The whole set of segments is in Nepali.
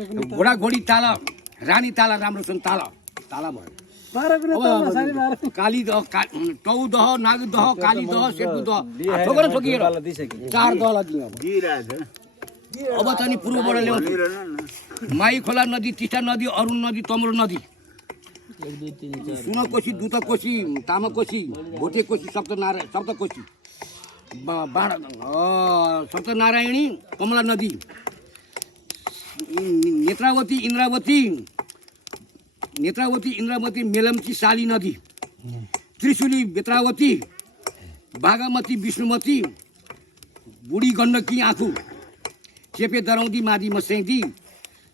घोडाघोडी ताल रानी ताला राम्रो छन् ताल ताला भयो काली दह टौ दह नाग दह काली दह सेतु दह ठोकेर ठोकिएर 4 दह अब त नि पूर्वबाट ल्याउँछु माई खोला नदी टिस्टा नदी अरुण नदी तमरो नदी सुनकोशी दुतकोशी तामाकोशी भोटेकोशी सप्तकोशी सप्तनारायणी कमला नदी नेत्रावती इन्द्रावती मेलम्ची साली नदी त्रिशुली बेत्रावती बागमती विष्णुमती बुढी गण्डकी आँखु चेपे दरौदी मादी मस्याङ्दी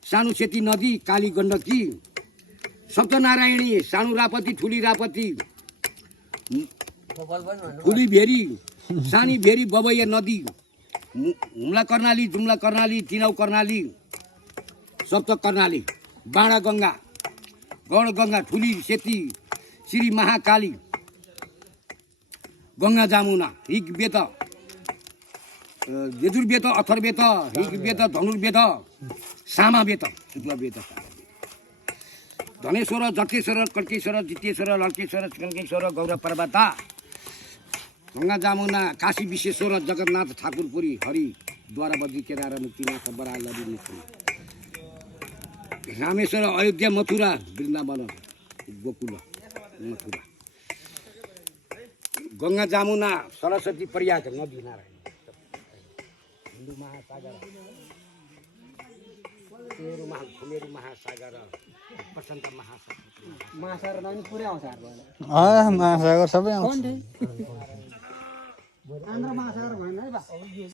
सानो सेती नदी काली गण्डकी सप्तनारायणी सानो रापती ठुली रापती ठुली भेरी सानी भेरी बबैया नदी हुम्ला कर्णाली जुम्ला कर्णाली तिनाउ कर्णाली सप्त कर्णाली बाणा गङ्गा गौड गङ्गा ठुली सेती श्री महाकाली गङ्गा जामुना ऋग वेद यजुर्वेद अथर्वेद ऋग वेद धनुर्वेद सामा वेद शुद्ध वेद धनेश्वर जटेश्वर कल्केश्वर जितेश्वर लल्केश्वर कल्केश्वर गौर पर्वता गङ्गा जामुना काशी विश्वेश्वर जगन्नाथ ठाकुरपुरी हरि द्वाराबद्री केदार मुक्तिनाथ बरालरी मुक्ति रामेश्वर अयोध्या मथुरा वृन्दावन गोकुल मथुरा गङ्गा जामुना सरस्वती प्रयाग नदी नारायण हिन्दू महासागर खुमेरू महासागर प्रशान्त महासागर पुरै आउँछ महासागर सबै आउँछ आन्ध्र महासागर भएन है बा